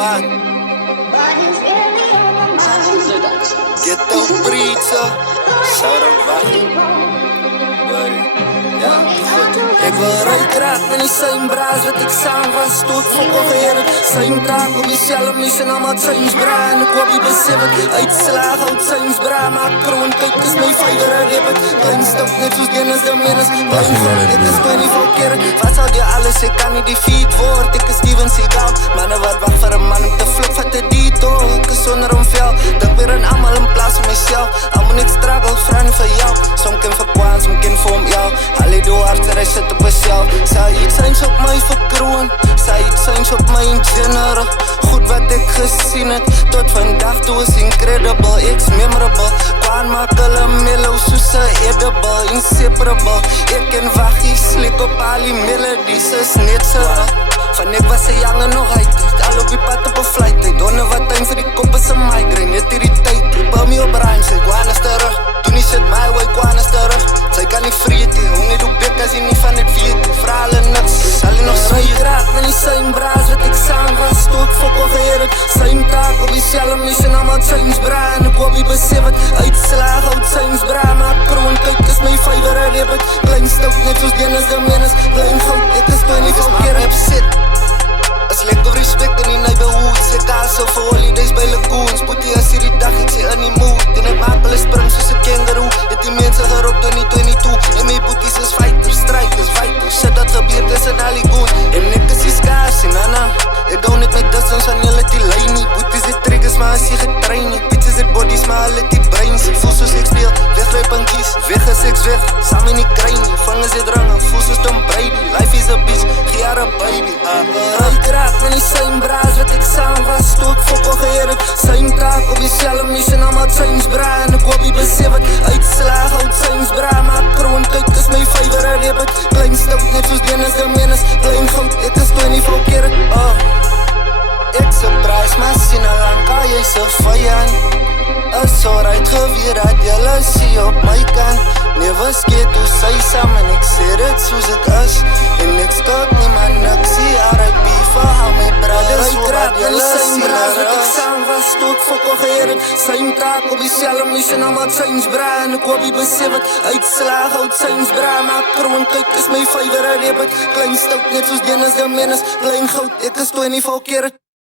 squad. Get the pizza. Shout out Waggy. Ja, goed. Ik wil rijkraak met die same braas wat ik samen was. Stoot volgeren. Same taak op diezelfde mission allemaal change bra. En ik word die beseffen. Uitslagen uit change bra. Maar kroon kijk is mijn vijver en ribbet. Klein stuk net zoals Guinness de minus. Ik is 24 keer. Wat zou je alles? Ik kan niet defeat worden. Ik is Steven Seagal. Mannen wat wacht voor een man om te flip van de dito. Ik is zonder een vel. Denk weer aan allemaal in plaats van mezelf. Al moet ik struggle, vraag niet van jou. Som kan voor kwaan, som kan voor jou. Alle door after I shit op mezelf. Zij iets eens op mij verkroon. Zij iets eens op mijn general. Goed wat ik gezien heb. Tot vandaag toe is incredible. X memorable. Kwaan maak hulle mellow soos edible. Inseparable. Ik ken Waggy slik op al die melodies. Is net so. Van ik was een jongen nog uit. Al op die pad op een flight. Ik donne wat time vir die kop is een migraine. Net hierdie tyd. Ik bel me op rhymes. Sy kwaan is terug. Toen die shit my way kwaan is terug. Sy kan nie vreet he. Hoe nie doe bek as jy nie van het weet. Vraag hulle niks. Sal jy nog smy raak met die same braas wat ek saam was. Stoot fokkel geheer het. Same taak op diezelfde mission allemaal change bra. En ek hoop jy besef het. Uitslaag uit change bra. Maar kroon kyk is my vijver en ribbet. Klein stuk net soos Guinness de minus. Klein goud ek is 24 keer op sit. As lack of respect in die neighborhood. Sê kaas over holidays by lagoons. Boetie as hierdie dag ek sê in die mood. En ek maak hulle spring soos een kangaroo. Het die mense gerop 2022. En my boeties is fighters, strikers, vital. Shit dat gebeur tussen al die goons. En ek is die skaars en Anna. Ek hou net my distance aan julle die lijn nie. Boeties het triggers maar as jy getrain nie. Bitches het bodies maar hulle die brains. Voel soos ek speel, wegryp en kies. Weg is ek weg, saam in die kry nie. Vingers het ringe, voel soos Tom Brady. Life is a bitch, gee haar a baby. Raak met die same braas wat ek saam was. Stoot fokkel geheer het. Same taak op diezelfde mission allemaal change bra. En ek hoop jy besef het. Uitslaag uit change bra. Maar kroon kyk is my vijver en ribbet. Klein stuk net soos Guinness de minus. Klein goud, ek is 24 keer. Ek surprise, maar sien al lang kan jy so vijand. Is alright geweer dat jylle sê op my kant. Never scared to say saam en ek sê dit soos het is. En ek skak nie maar niks sê R.I.P. vir al my brothers. Wat jylle sê wat ek saam was. Stoot fokkel geheer het. Same taak op diezelfde mission allemaal change bra. En ek hoop jy besef het. Uitslaag uit change bra. Maar kroon kyk is my vijver en ribbet. Klein stout net soos Guinness de minus. Klein goud, ek is 24 keer.